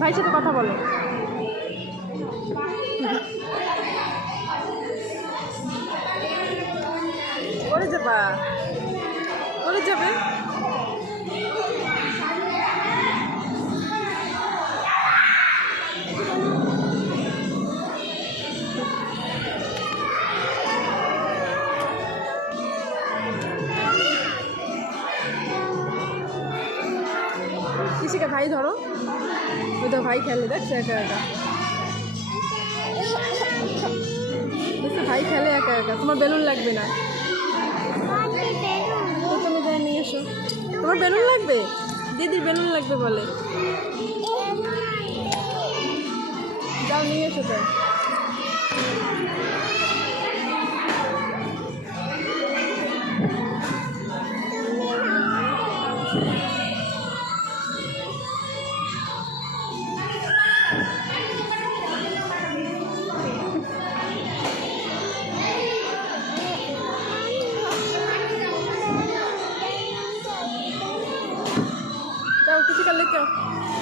ভাইয়ের সাথে কথা বলো। করে যাবা। করে যাবে? কৃষিকা ভাই ধরো ওই তো ভাই খেলে দেখছ একা একা দেখছ ভাই খেলে একা একা তোমার বেলুন লাগবে না তুমি যাই নিয়ে এসো তোমার বেলুন লাগবে দিদির বেলুন লাগবে বলে যাও নিয়ে এসো তাই কিছু look at